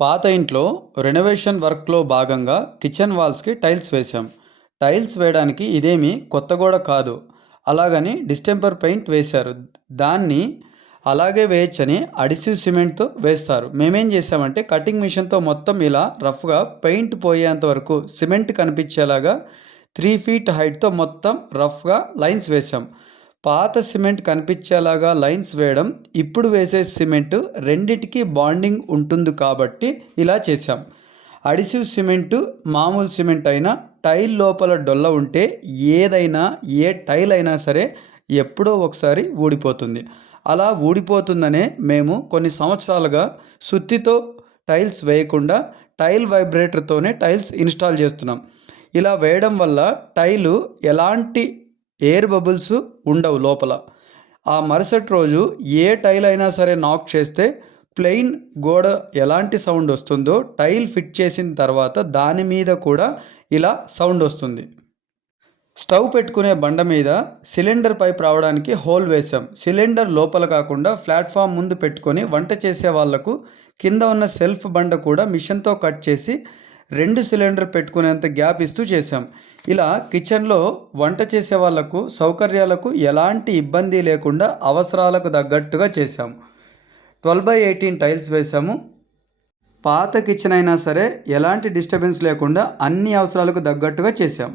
పాత ఇంట్లో రెనోవేషన్ వర్క్లో భాగంగా కిచెన్ వాల్స్కి టైల్స్ వేశాం. టైల్స్ వేయడానికి ఇదేమీ కొత్త గోడ కాదు. అలాగని డిస్టెంపర్ పెయింట్ వేశారు. దాన్ని అలాగే వేయచ్చని అడిసివ్ సిమెంట్తో వేస్తారు. మేమేం చేసామంటే కటింగ్ మిషన్తో మొత్తం ఇలా రఫ్గా పెయింట్ పోయేంత వరకు సిమెంట్ కనిపించేలాగా 3 ఫీట్ హైట్తో మొత్తం రఫ్గా లైన్స్ వేసాం. పాత సిమెంట్ కనిపించేలాగా లైన్స్ వేయడం, ఇప్పుడు వేసే సిమెంట్ రెండిటికి బాండింగ్ ఉంటుంది కాబట్టి ఇలా చేసాం. అడిసివ్ సిమెంటు మామూలు సిమెంట్ అయినా టైల్ లోపల డొల్ల ఉంటే ఏదైనా ఏ టైల్ అయినా సరే ఎప్పుడో ఒకసారి ఊడిపోతుంది. అలా ఊడిపోతుందనే మేము కొన్ని సంవత్సరాలుగా సుత్తితో టైల్స్ వేయకుండా టైల్ వైబ్రేటర్తోనే టైల్స్ ఇన్స్టాల్ చేస్తున్నాం. ఇలా వేయడం వల్ల టైలు ఎలాంటి ఎయిర్ బబుల్స్ ఉండవు లోపల. ఆ మరుసటి రోజు ఏ టైల్ అయినా సరే నాక్ చేస్తే ప్లెయిన్ గోడ ఎలాంటి సౌండ్ వస్తుందో టైల్ ఫిట్ చేసిన తర్వాత దాని మీద కూడా ఇలా సౌండ్ వస్తుంది. స్టవ్ పెట్టుకునే బండ మీద సిలిండర్ పైప్ రావడానికి హోల్ వేసాం. సిలిండర్ లోపల కాకుండా ప్లాట్ఫామ్ ముందు పెట్టుకొని వంట చేసే వాళ్లకు కింద ఉన్న సెల్ఫ్ బండ కూడా మిషన్తో కట్ చేసి 2 సిలిండర్ పెట్టుకునేంత గ్యాప్ ఇస్తూ చేసాం. ఇలా కిచెన్లో వంట చేసే వాళ్లకు సౌకర్యాలకు ఎలాంటి ఇబ్బంది లేకుండా అవసరాలకు తగ్గట్టుగా చేసాం. 12x18 టైల్స్ వేసాము. పాత కిచెన్ అయినా సరే ఎలాంటి డిస్టర్బెన్స్ లేకుండా అన్ని అవసరాలకు తగ్గట్టుగా చేసాం.